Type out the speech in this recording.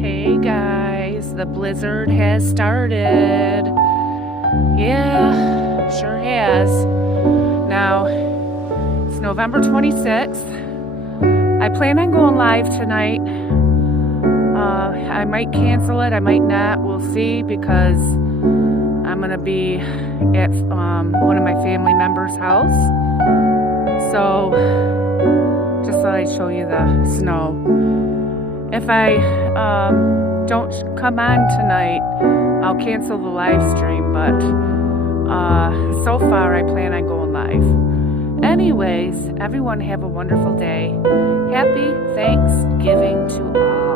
Hey guys, the blizzard has started. Yeah, sure has. Now, it's November 26th. I plan on going live tonight. I might cancel it, I might not, we'll see, because I'm gonna be at one of my family members' house. So, just thought I'd show you the snow. If I don't come on tonight, I'll cancel the live stream, but so far I plan on going live. Anyways, everyone have a wonderful day. Happy Thanksgiving to all.